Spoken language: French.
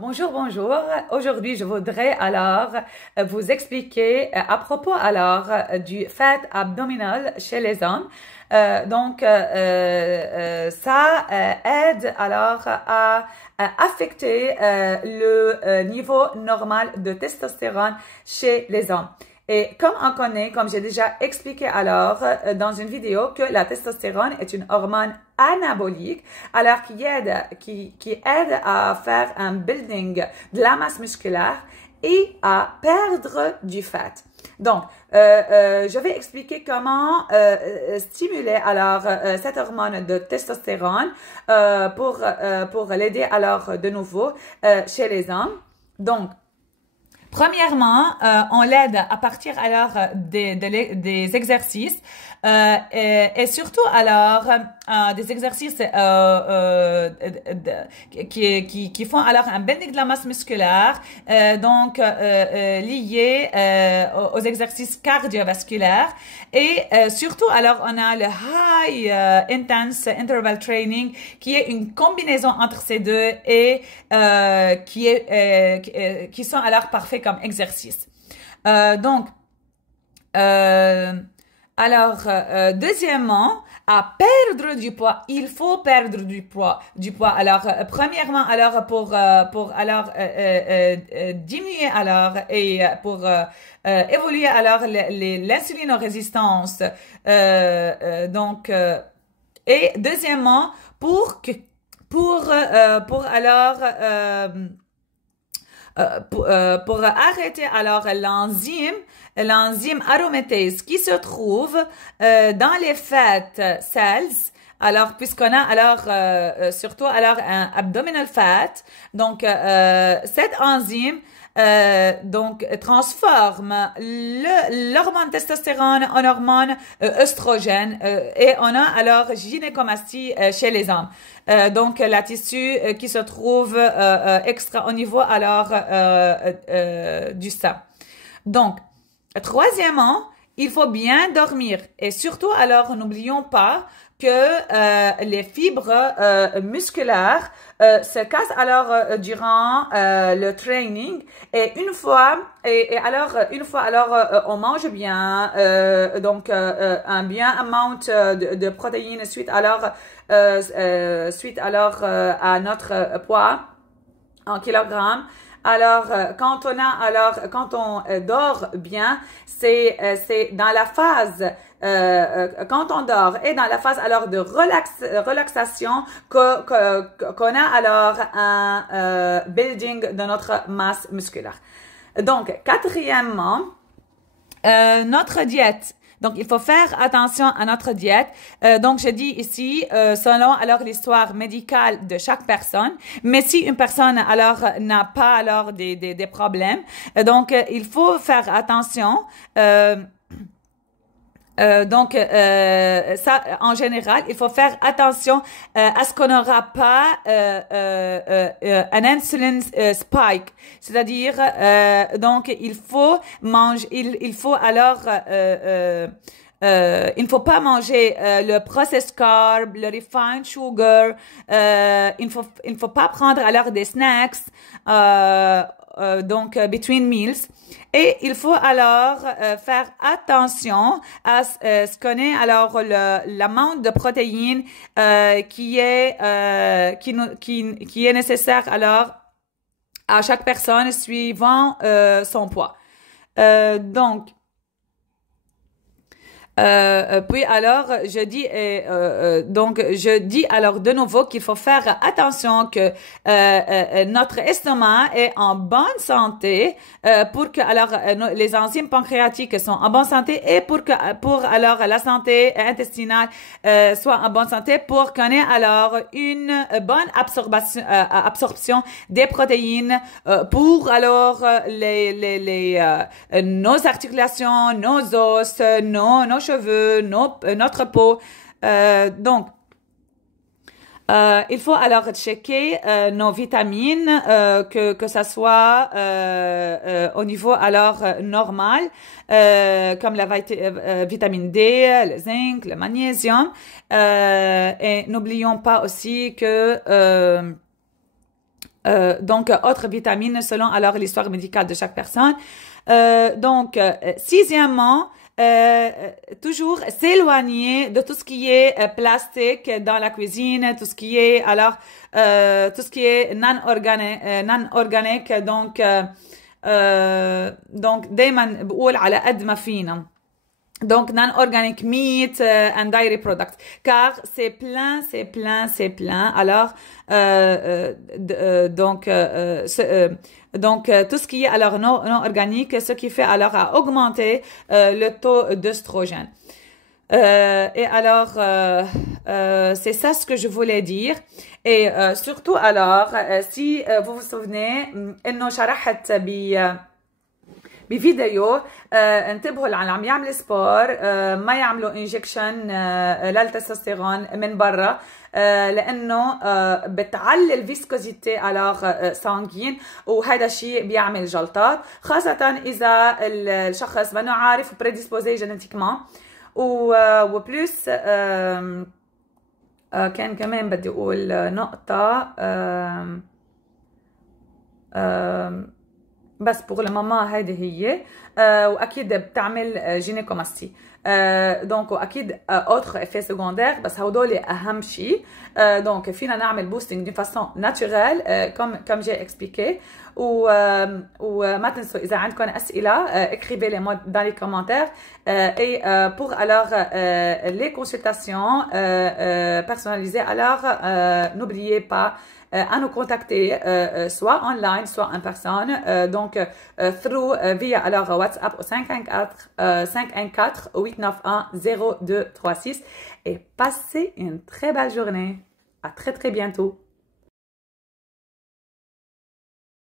Bonjour, bonjour. Aujourd'hui, je voudrais vous expliquer à propos du fat abdominal chez les hommes. Ça aide à affecter le niveau normal de testostérone chez les hommes. Et comme on connaît, comme j'ai déjà expliqué dans une vidéo, que la testostérone est une hormone anabolique, alors qui aide à faire un building de la masse musculaire et à perdre du fat. Donc, je vais expliquer comment stimuler cette hormone de testostérone pour l'aider de nouveau chez les hommes. Donc, premièrement, on l'aide à partir des exercices et surtout des exercices qui font un bending de la masse musculaire, liés aux exercices cardiovasculaires et surtout on a le high intense interval training qui est une combinaison entre ces deux et qui sont parfaits comme exercice. Deuxièmement, à perdre du poids, il faut perdre du poids. Premièrement, diminuer et pour évoluer l'insulinorésistance. Et deuxièmement, pour arrêter l'enzyme aromatase qui se trouve dans les fat cells, puisqu'on a surtout un abdominal fat, cette enzyme transforme l'hormone testostérone en hormone œstrogène et on a gynécomastie chez les hommes. La tissu qui se trouve extra au niveau du sein. Donc, troisièmement, il faut bien dormir et surtout n'oublions pas que les fibres musculaires se cassent durant le training et une fois on mange bien un bien amount de protéines suite à notre poids en kilogrammes. Quand on dort bien, c'est dans la phase quand on dort et dans la phase de relaxation qu'on a un building de notre masse musculaire. Donc, quatrièmement, notre diète. Donc, il faut faire attention à notre diète. Je dis ici, selon l'histoire médicale de chaque personne. Mais si une personne n'a pas des problèmes, il faut faire attention. Ça, en général, il faut faire attention à ce qu'on n'aura pas un insulin spike, c'est-à-dire il faut manger, il ne faut pas manger le processed carb, le refined sugar, il ne faut pas prendre des snacks between meals. Et il faut faire attention à ce qu'on est l'amount de protéines qui est nécessaire à chaque personne suivant son poids. Je dis de nouveau qu'il faut faire attention que notre estomac est en bonne santé pour que les enzymes pancréatiques sont en bonne santé et pour la santé intestinale soit en bonne santé pour qu'on ait une bonne absorption des protéines pour nos articulations, nos os, nos cheveux, notre peau. Il faut checker nos vitamines, que ça soit au niveau normal, comme la vitamine D, le zinc, le magnésium. Et n'oublions pas aussi que donc, autres vitamines selon alors l'histoire médicale de chaque personne. Donc, sixièmement, toujours s'éloigner de tout ce qui est plastique dans la cuisine, tout ce qui est alors tout ce qui est non organique donc دايما بقول على قد ما فينا. Donc, non-organic meat and dairy products. Car c'est plein. Alors, donc, tout ce qui est alors non organique, ce qui fait alors à augmenter le taux d'œstrogène. Et alors, c'est ça ce que je voulais dire. Et surtout alors, si vous vous souvenez, إنه شرحت بفيديو انتبهوا اللي عم يعمل سبور ما يعملوا انجكشن للتستوستيرون من برا لانه بتعلي الفيسكوزيتي الوغ سانجين وهذا الشيء بيعمل جلطات خاصه اذا الشخص منه عارف بريديسبوزي جينيتيكمون وبلس كان كمان بدي اقول نقطه بس بور الماما هيدي هي واكيد بتعمل جينيكوماستي دونك واكيد اوتر افي سكوندير بس هودول اهم شيء دونك فينا نعمل بوستينج دي فاسون ناتشورال كوم جي اكسبليكي وما تنسوا اذا عندكم اسئله اكريفي لي مو dans les commentaires et pour alors les consultations personnalisées alors n'oubliez pas à nous contacter soit online, soit en personne, donc through via alors WhatsApp au 514-891-0236 et passez une très belle journée. À très bientôt.